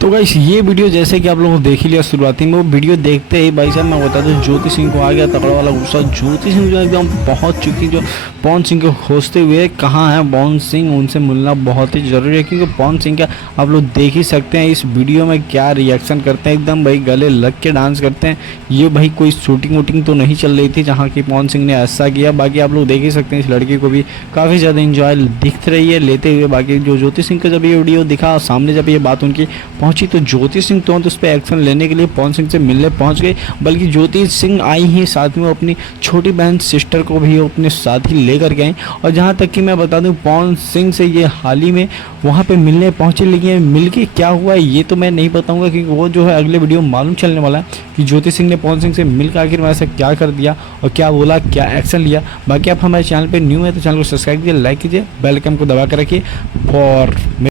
तो गाइस ये वीडियो जैसे कि आप लोगों ने देख ही लिया शुरुआती में, वो वीडियो देखते ही भाई साहब मैं बता दूं ज्योति सिंह को आ गया तगड़ा वाला गुस्सा। ज्योति सिंह जो एकदम पहुंच चुकी, जो पवन सिंह को खोजते हुए कहाँ है पवन सिंह, उनसे मिलना बहुत ही ज़रूरी है। क्योंकि पवन सिंह का आप लोग देख ही सकते हैं इस वीडियो में क्या रिएक्शन करते हैं, एकदम भाई गले लग के डांस करते हैं। ये भाई कोई शूटिंग वूटिंग तो नहीं चल रही थी जहाँ की पवन सिंह ने ऐसा किया। बाकी आप लोग देख ही सकते हैं इस लड़की को भी काफ़ी ज़्यादा इंजॉय दिख रही है लेते हुए। बाकी जो ज्योति सिंह का जब ये वीडियो दिखा सामने, जब ये बात उनकी पहुंची तो ज्योति सिंह तुरंत उस पर एक्शन लेने के लिए पवन सिंह से मिलने पहुंच गई। बल्कि ज्योति सिंह आई ही साथ में अपनी छोटी बहन सिस्टर को भी अपने साथ ही लेकर गए। और जहां तक कि मैं बता दूं पवन सिंह से ये हाल ही में वहां पे मिलने पहुंचे, लेकिन मिल के क्या हुआ ये तो मैं नहीं बताऊंगा क्योंकि वो जो है अगले वीडियो मालूम चलने वाला है कि ज्योति सिंह ने पवन सिंह से मिलकर आखिर में ऐसा क्या कर दिया और क्या बोला, क्या एक्शन लिया। बाकी आप हमारे चैनल पर न्यू है तो चैनल को सब्सक्राइब कीजिए, लाइक कीजिए, बेल आइकन को दबा कर रखिए। और